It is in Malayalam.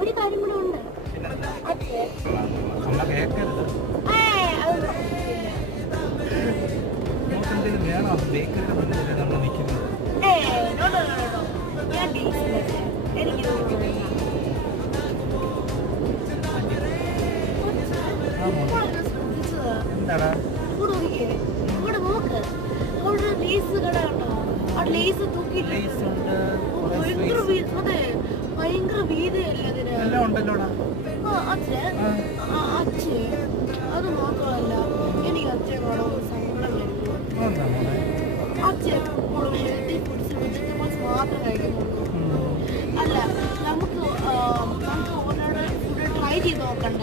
ഒരു കാര്യം കൂടെ ഉണ്ട്. ഭയങ്കര വീതിയല്ലേ അതിന്. അത് മാത്രമല്ല, എനിക്ക് അച്ഛൻ സങ്കടം വരും. അച്ഛൻ എപ്പോഴും ഹെൽത്തി ഫുഡ്സ് വെജിറ്റബിൾസ് മാത്രം കഴിക്കുന്നുള്ളൂ. അല്ല, നമുക്ക് ഓരോരോ ഫുഡ് ട്രൈ ചെയ്ത് നോക്കണ്ടേ?